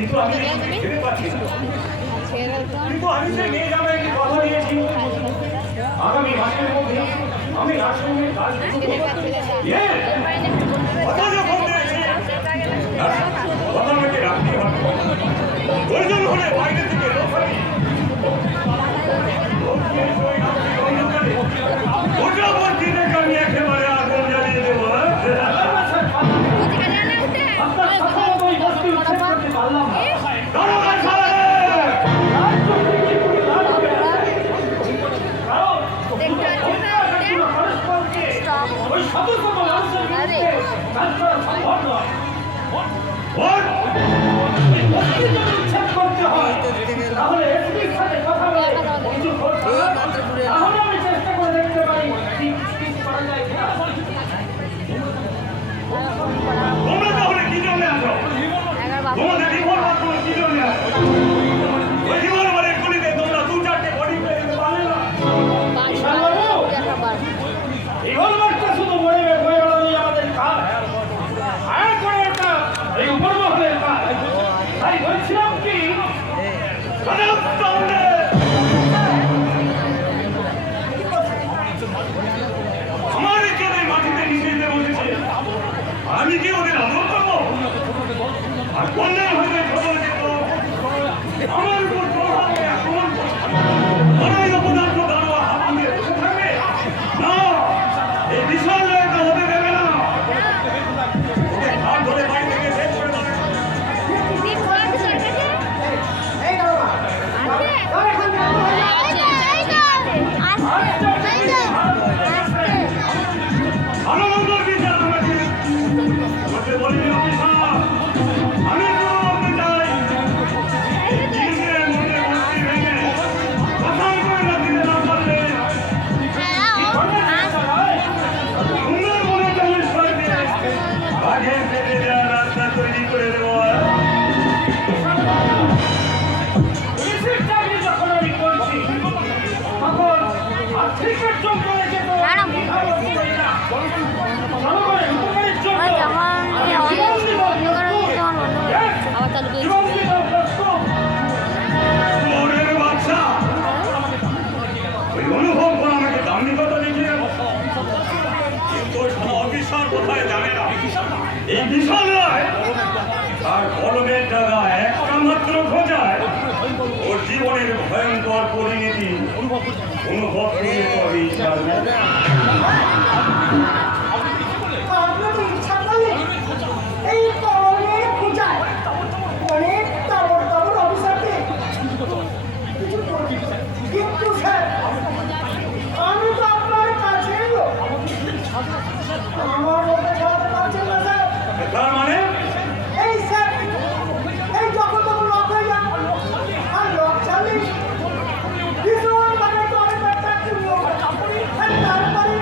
কিন্তু আমি ভেবে পাচ্ছি না। কিন্তু আমি যে মেয়ে জামাইকে কথা দিয়েছি আগামী মাসের মধ্যে আমি রাজসঙ্গের কাজ কথা যখন দিয়েছি কথা আমাকে রাখতে হবে। প্রয়োজন হলে বাইরে থেকে লোক আমি ওটা বলছি দেখে আমি একেবারে আগুন জ্বালিয়ে দেবো। আমি কি ওদের আদর করবো? আর কন্যার হয়ে খবর দিত আমার উপর প্রভাবে আক্রমণ করছে পদার্থ দাঁড়োয়া হাত দিয়ে বসে থাকবে না। এই বিশাল একটা হতে দেবে না। ওকে হাত ধরে বাড়ি থেকে বের করে দেবে। আনন্দর বিচার আমাকে বলি আমি কোথায় জানে না এই বিশাল নয় আর কলমের দ্বারা একটা মাত্র খোঁজায় ওর জীবনের ভয়ঙ্কর পরিণতি অনুভব তার মানে এই স্যার এই যখন তখন লক হয়ে যান আর লক চালিয়ে ভীষণ মানে তো অনেক একটা তারপরে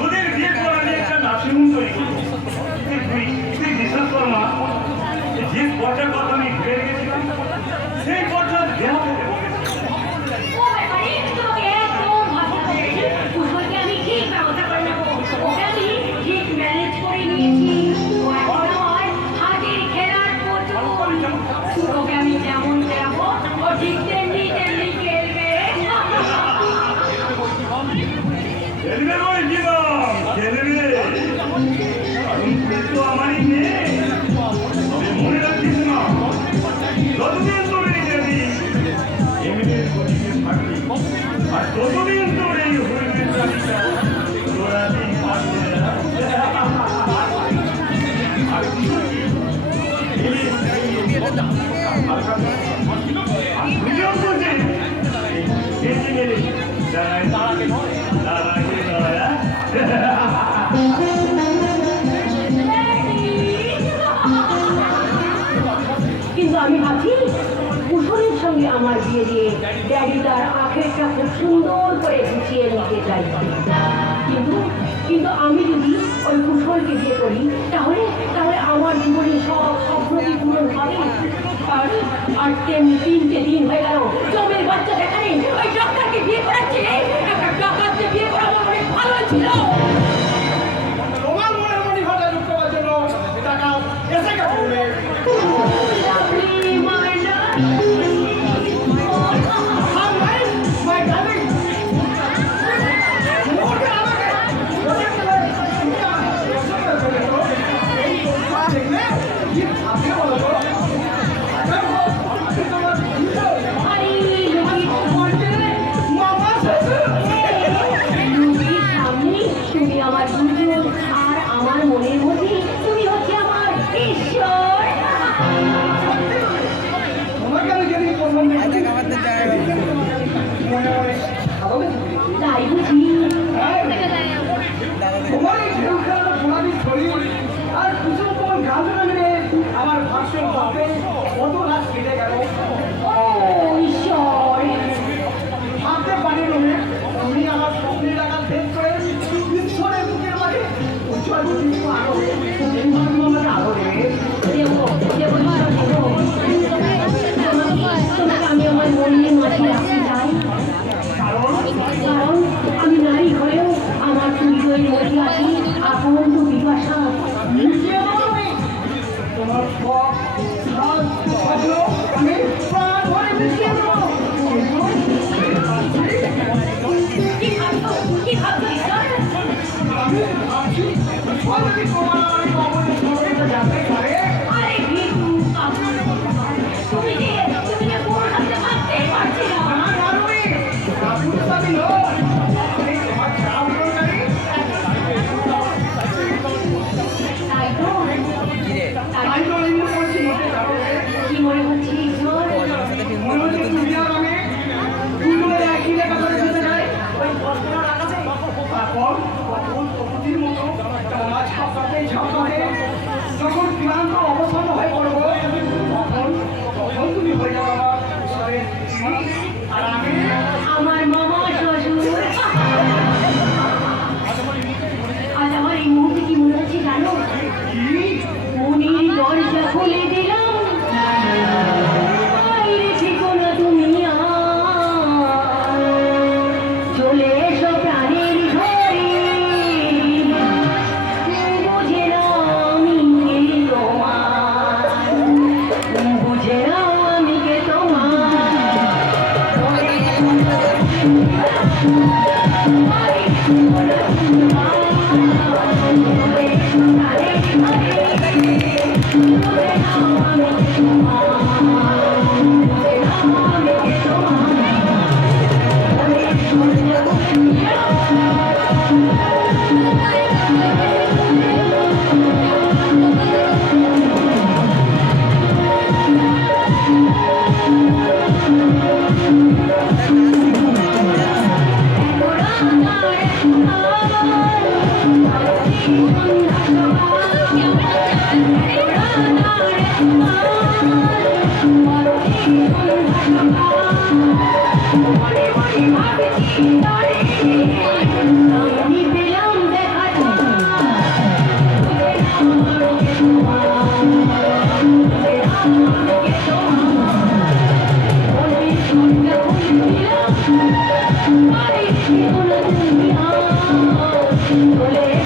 তোদের বিয়ে করা নিয়ে একটা নার্সিংহোম তৈরি করবো। তুই বিশ্বাস কর মা, যে পথের কথা আমি ঘুরে গেছিলাম সেই পথটা দেওয়া হতে বলেছি। ও ব্যাপারে তোমাকে একদম ভাবতে হবে না। কুশলকে আমি ঠিক ব্যবস্থা করে নেবো। ওকে আমি ঠিক ম্যানেজ করে নিয়েছি। ও এখন আমার হাতির খেলার পুতুল। ওকে আমি যেমন খেলাবো ও ঠিক তেমনি তেমনি খেলবে। খেলবে বই দিলাম, খেলবে। কারণ তুই তো আমারই মেয়ে। তবে মনে রাখিস না, যতদিন তোরে যাবি এমনির গতিতে থাকবি, আর ততদিন তোরে এই হরিণের চাবিটা তোরাতেই থাকবে। আর তুইও বুঝিস বেশি মেরে দাঁড়ায় কিন্তু আমি ভাবছি কুশলের সঙ্গে আমার বিয়ে দিয়ে ড্যাডি তার আখেরটা খুব সুন্দর করে গুছিয়ে নিতে চাইছি। কিন্তু কিন্তু আমি যদি ওই কুশলকে বিয়ে করি তাহলে তাহলে আমার জীবনে সব স্বপ্ন কি পূরণ হবে? আর আর তেমনি 3টে দিন হয়ে গেল জমের বাচ্চা দেখা নেই। ওই ডাক্তারকে বিয়ে করাচ্ছে, একটা ডাক্তারকে বিয়ে করাবো অনেক ভালো ছিল। তোমার মনের মনি ঘটা ঢুকতে পারার জন্য টাকা এসে গেছে। Lovely, my love. How nice, my darling. মোটে আমাকে এই কথা দেখলে কি ভাবতে বলো তো? তোমার Hi, Lucky. মামা শ্বশুর। Lucky, সামনে তুমি আমার দুজন আর আমার মনের মধ্যে তুমি হচ্ছে আমার ঈশ্বর। তোমাকে আমি যেদিন পছন্দ করি মনে মনে ভালোবেসে তাই বুঝি? তোমার এই ঢেউ খেলাটা গোলাপি শরীর আর কুসুম কোমল গান মিলে আমার ভাষণ ভাবে কত রাত কেটে গেল। ও ঈশ্বর, ভাবতে পারি রুমে তুমি আমার স্বপ্নের টাকা ভেদ করে ঈশ্বরের বুকের মাঝে উজ্জ্বল জ্যোতিষ্ক আলো এইভাবে আমাকে আলো দেবে। দেব দেব ঈশ্বর দেব। তোমাকে আমি আমার মনের মাঝে রাখতে চাই, কারণ কারণ আমি নারী হয়েও আমার হৃদয়ের মধ্যে আছি আকন্দ বিপাশা। লুকিয়ে দাও তুমি। তোমার সব সাজ স্বপ্ন আমি প্রাণ ভরে মিশিয়ে দেবো। কি ভাবছো ঈশ্বর? আমি ভাবছি যদি তোমার আমার কবরের সঙ্গে যাতে পারে আরে ভিতু, তুমি যে বড় থাকতে ভাবতেই পারছি না। তাই তো তাই তো কি মনে হচ্ছে ঈশ্বর? যখন ক্লান্ত অবসন্ন হয়ে পড়বো তখন তুমি হয়ে যাবো আর আমি আমার মামা শ্বশুর। আজ আমার এই মুহূর্তে কি মনে হচ্ছে জানো? মনের দরজা খুলে দিলাম, বাইরে থেকো না তুমি আর। চলে এসো প্রাণের ঘরে, বুঝে নাও আমি কে তোমার, বুঝে নাও আমি কে তোমার। আমি জীবন দুনিয়া বলে